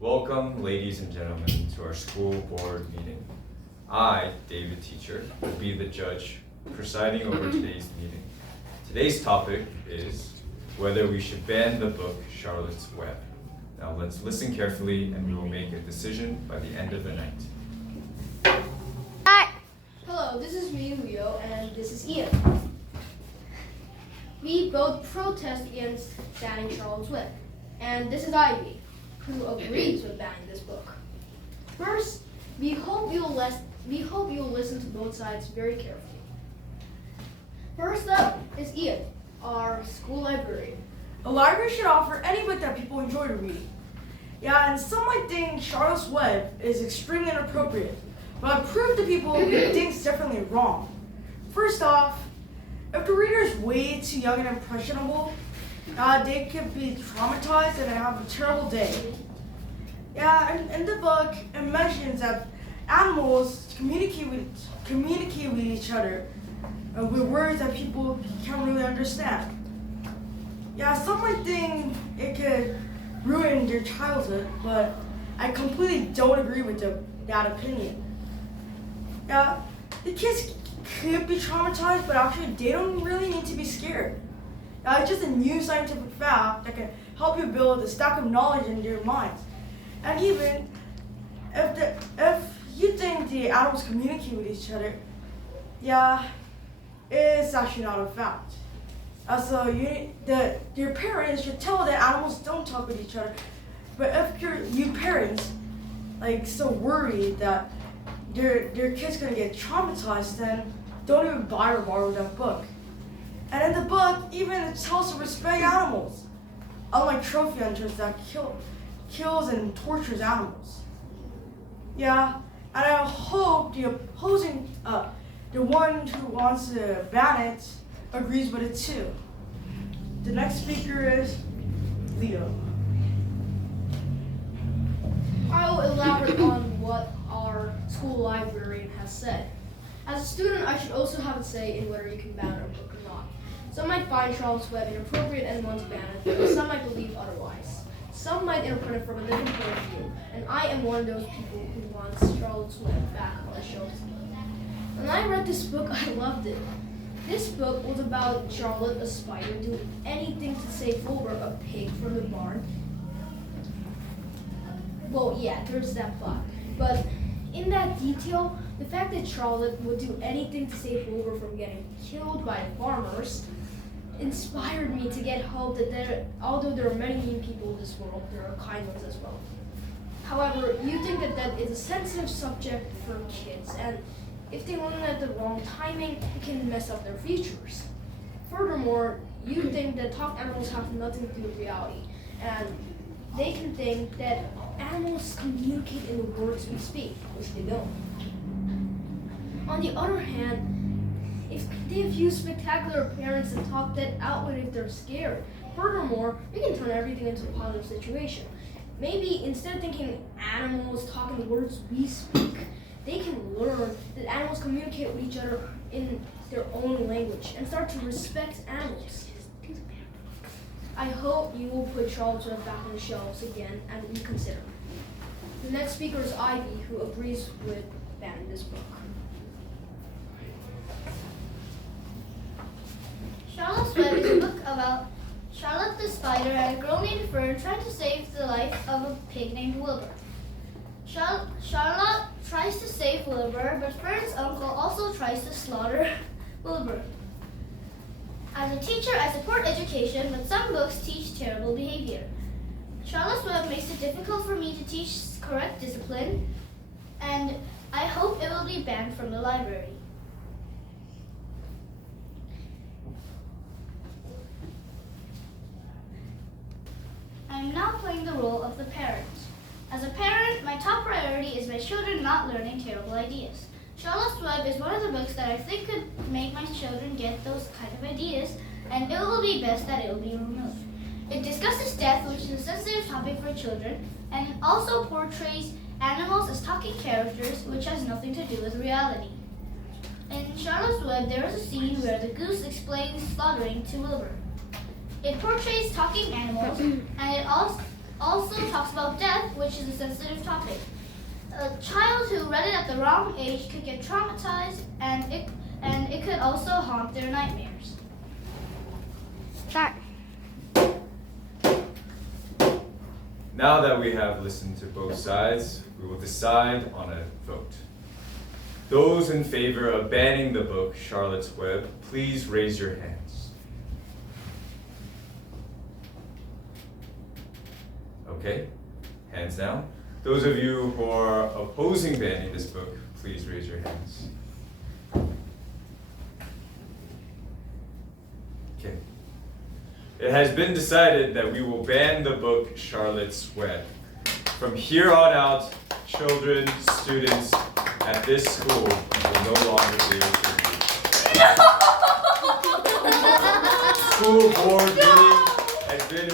Welcome, ladies and gentlemen, to our school board meeting. I, David Teacher, will be the judge presiding over today's meeting. Today's topic is whether we should ban the book Charlotte's Web. Now let's listen carefully and we will make a decision by the end of the night. Hi. Hello, this is me, Leo, and this is Ian. We both protest against banning Charlotte's Web, and this is Ivy, who agrees with banning this book. First, we hope you'll listen to both sides very carefully. First up is Ian, our school librarian. A library should offer any book that people enjoy to read. Yeah, and some might think Charlotte's Web is extremely inappropriate, but I've proved to people who think differently wrong. First off, if the reader is way too young and impressionable, they could be traumatized and have a terrible day. Yeah, in the book, it mentions that animals communicate with each other with words that people can't really understand. Yeah, some might think it could ruin their childhood, but I completely don't agree with that opinion. Yeah, the kids could be traumatized, but actually they don't really need to be scared. It's just a new scientific fact that can help you build a stack of knowledge in your minds. And even if you think the animals communicate with each other, yeah, it's actually not a fact. So your parents should tell that animals don't talk with each other. But if you parents so worried that their kid's gonna get traumatized, then don't even buy or borrow that book. And in the book, even it tells to respect animals, unlike trophy hunters that kills and tortures animals. Yeah, and I hope the one who wants to ban it, agrees with it too. The next speaker is Leo. I will elaborate on what our school librarian has said. As a student, I should also have a say in whether you can ban a book or not. Some might find Charlotte's Web inappropriate and want to ban it, but some might believe otherwise. Some might interpret it from a different point of view, and I am one of those people who wants Charlotte's Web back on the shelves. When I read this book, I loved it. This book was about Charlotte, a spider, doing anything to save Wilbur, a pig, from the barn. Well, yeah, there's that part. But in that detail, the fact that Charlotte would do anything to save Wilbur from getting killed by the farmers inspired me to get hope that although there are many mean people in this world, there are kind ones as well. However, you think that is a sensitive subject for kids, and if they learn it at the wrong timing, it can mess up their futures. Furthermore, you think that talk animals have nothing to do with reality, and they can think that animals communicate in the words we speak, which they don't. On the other hand, if they have used spectacular appearance and talk that out when if they're scared. Furthermore, we can turn everything into a positive situation. Maybe instead of thinking animals talk in the words we speak, they can learn that animals communicate with each other in their own language and start to respect animals. I hope you will put Charlotte's Web back on the shelves again and reconsider. The next speaker is Ivy, who agrees with banning this book. Charlotte's Web is a book about Charlotte the spider and a girl named Fern trying to save the life of a pig named Wilbur. Charlotte tries to save Wilbur, but Fern's uncle also tries to slaughter Wilbur. As a teacher, I support education, but some books teach terrible behavior. Charlotte's Web makes it difficult for me to teach correct discipline, and I hope it will be banned from the library. I am now playing the role of the parent. As a parent, my top priority is my children not learning terrible ideas. Charlotte's Web is one of the books that I think could make my children get those kind of ideas, and it will be best that it will be removed. It discusses death, which is a sensitive topic for children, and it also portrays animals as talking characters, which has nothing to do with reality. In Charlotte's Web, there is a scene where the goose explains slaughtering to Wilbur. It portrays talking animals, and it also talks about death, which is a sensitive topic. A child who read it at the wrong age could get traumatized, and it could also haunt their nightmares. Start. Now that we have listened to both sides, we will decide on a vote. Those in favor of banning the book Charlotte's Web, please raise your hands. Okay, hands down. Those of you who are opposing banning this book, please raise your hands. Okay. It has been decided that we will ban the book Charlotte's Web. From here on out, children, students at this school will no longer be able to read. School board meeting has been